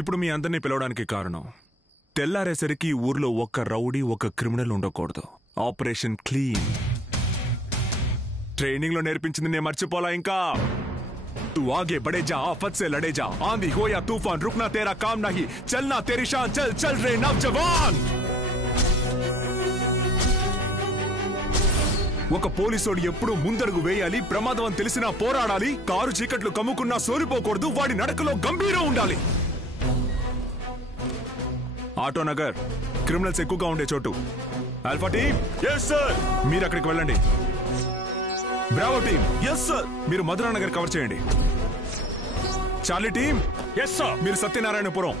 ఇప్పుడు మీ అందరినీ పిలవడానికి కారణం తెల్లారేసరికి ఈ ఊర్లో ఒక్క రౌడీ ఒక్క క్రిమినల్ ఉండకూడదు. Operation clean. ట్రైనింగ్ లో నేర్పించింది నేను మర్చిపోలా ఇంకా. तू आगे बढ़े जा, आफत से लड़े जा, आंधी हो या तूफान रुकना तेरा काम नहीं, चलना तेरी शान, चल चल रे नौजवान. ఒక పోలీసోడు ఎప్పుడు ముందడుగు వేయాలి, ప్రమాదం అని తెలిసినా పోరాడాలి, కారు చీకట్లు కమ్ముకున్నా సోలిపోకూడదు, వాడి నడకలో గంభీరం ఉండాలి. ఆటో నగర్ క్రిమినల్స్ ఎక్కువగా ఉండే చోటు. ఆల్ఫా టీమ్ yes sir మీరు అక్కడికి వెళ్ళండి. బ్రావో టీమ్ yes sir మీరు మధురా నగర్ కవర్ చేయండి. చార్లీ టీమ్ yes sir మీరు Satyanarayanapuram.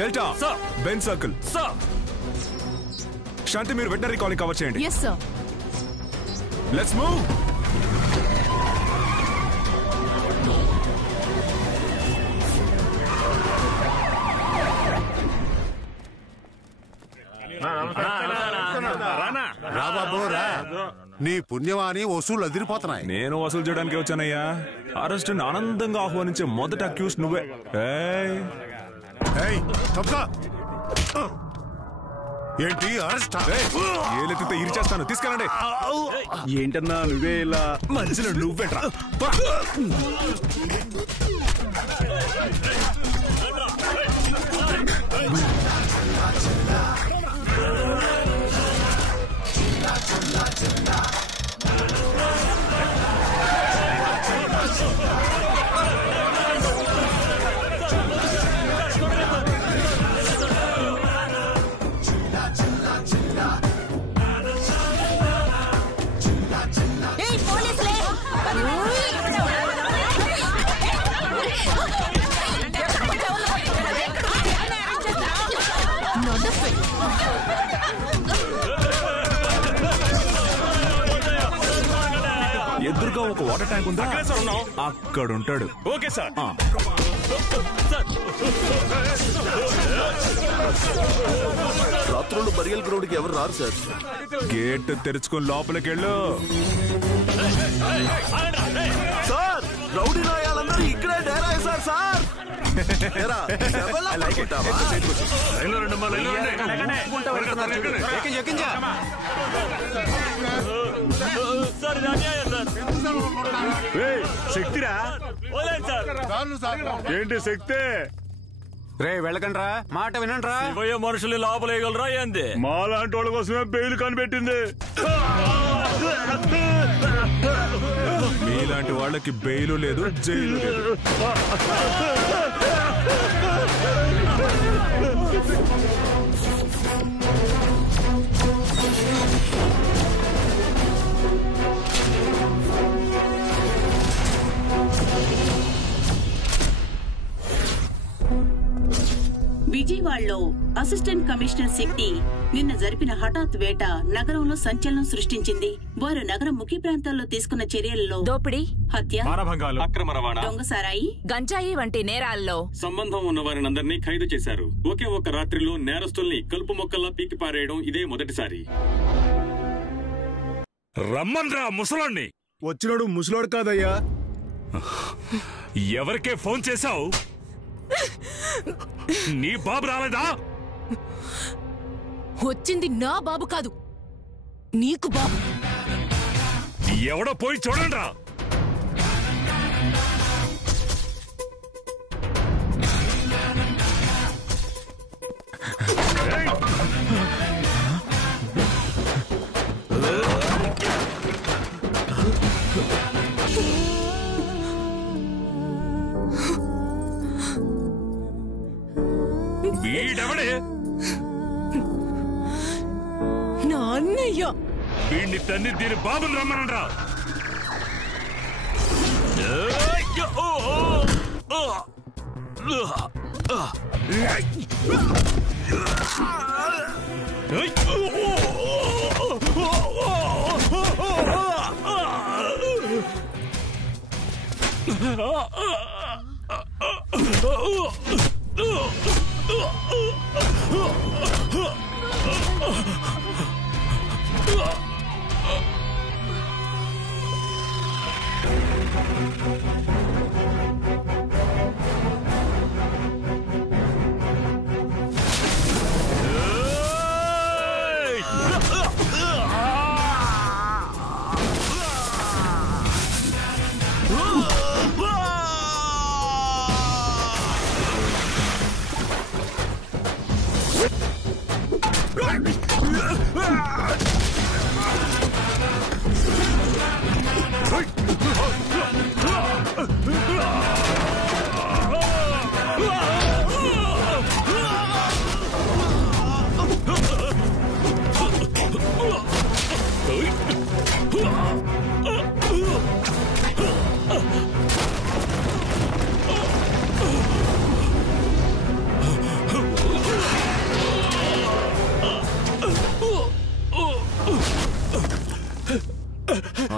Delta sir Ben circle sir. శాంతి మీరు వెటనరీ కాలనీ కవర్ చేయండి. yes sir let's move. నీ పుణ్యమాని వసూలు అదిరిపోతున్నాయి. నేను వసూలు చేయడానికి వచ్చానయ్యా. అరెస్ట్ ఆనందంగా ఆహ్వానించే మొదట అక్యూస్ నువ్వే. ఏంటి అరెస్ట్? ఏలెత్తితే ఇరిచేస్తాను, తీసుకెళ్ళండి. ఏంటన్నా నువ్వే ఇలా మధ్యలో నువ్వేట్రా. ఎదురుగా ఒక వాటర్ ట్యాంక్ ఉందా? అక్కడ ఉంటాడు. Okay sir. రాత్రులు బరియల్ గ్రౌండ్ కి ఎవరు రారు సార్. గేట్ తెరుచుకొని లోపలికి వెళ్ళు. సార్ రౌడీ నాయాలందరూ ఇక్కడే డేరా వేశారు సార్. శక్తిరా ఏంటి శక్తి? రే వెళ్ళకండ్రా, మాట వినండ్రా. మనుషులు లోపలేయగలరా ఏంది? మా లాంటి వాళ్ళ కోసమే బెయిల్ కనిపెట్టింది. మీలాంటి వాళ్ళకి బెయిలు లేదు, జైలు లేదు. విజయవాడలో అసిస్టెంట్ కమిషనర్ శక్తి నిన్న జరిపిన హఠాత్ వేట నగరంలో సంచలనం సృష్టించింది. వారు నగరం ముఖ్య ప్రాంతాల్లో తీసుకున్న చర్యలలో దోపిడీ, హత్య, అక్రమ రవాణా, దొంగసారాయి, గంజాయి వంటి నేరాల్లో సంబంధం ఉన్న వారినందరినీ ఖైదు చేశారు. ఒకే ఒక రాత్రిలో నేరస్తుల్ని కలుపు మొక్కల్లా పీకి పారేయడం ఇదే మొదటిసారి. రమ్మన్రా ముసలాన్ని. వచ్చినాడు ముసలోడు కాదయ్యా. ఎవరికే ఫోన్ చేశావు? నీ బాబు రాలేదా? వచ్చింది నా బాబు కాదు, నీకు బాబు. ఎవడో పోయి చూడండిరా. వీడెవడే? నా అన్నయ్య. వీడిని తన్ని దీని బాబుని రమ్మనండ్రా.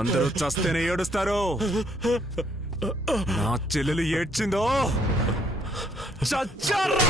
అందరూ చస్తేనే ఏడుస్తారు. నా చెల్లెలు ఏడ్చిందో చచ్చారా.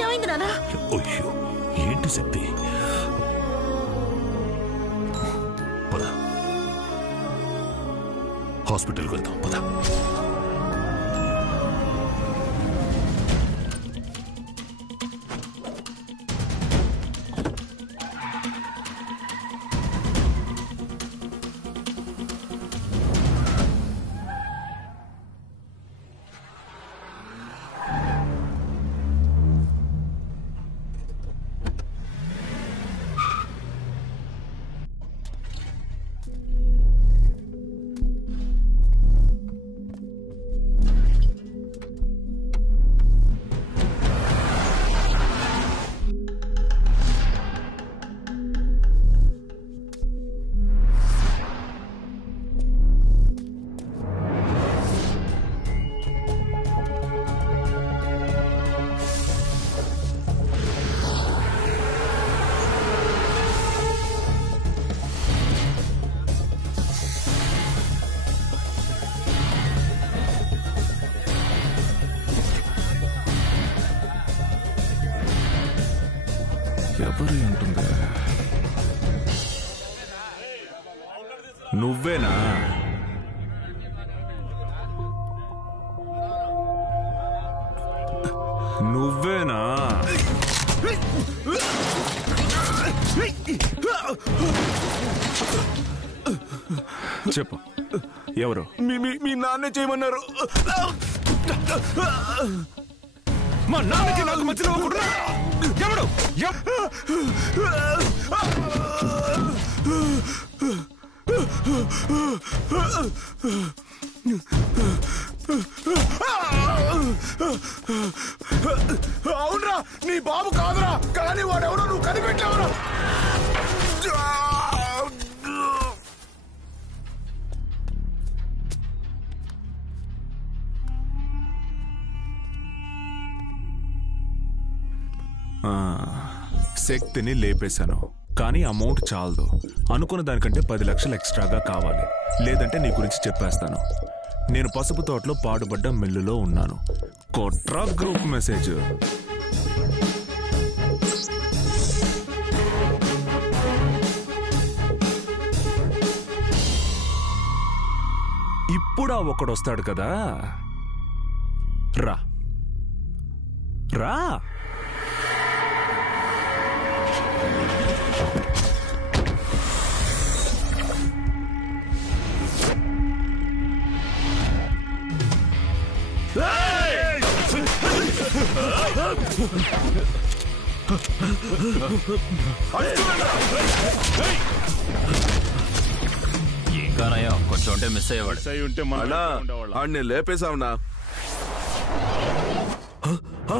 ఏమైంది నాన్న? అయ్యో ఏంటి శక్తి? పద హాస్పిటల్కి వెళ్దాం. పద. ఎవరు ఉంటుంది? నువ్వేనా? నువ్వేనా? చెప్పు, ఎవరు? మీ నాన్నే చేయమన్నారు. మా నాన్నకి నాకు మధ్యలో ఎవడు? అవునరా, నీ బాబు కాదురా, కానీ వాడెవడో నువ్వు కనిపెట్టావురా. శక్తిని లేపేశాను, కానీ అమౌంట్ చాలదు. అనుకున్న దానికంటే 10 లక్షలు ఎక్స్ట్రాగా కావాలి, లేదంటే నీ గురించి చెప్పేస్తాను. నేను పసుపు తోటలో పాడుబడ్డ మిల్లులో ఉన్నాను. కొట్రా గ్రూప్ మెసేజ్. ఇప్పుడు ఆ ఒకడొస్తాడు కదా, రా రా. ఇంకానయ్యా కొంచెం ఉంటే మిస్ అయ్యేవాడు. అన్నా, ఆడిని లేపేశావునా? ఆ?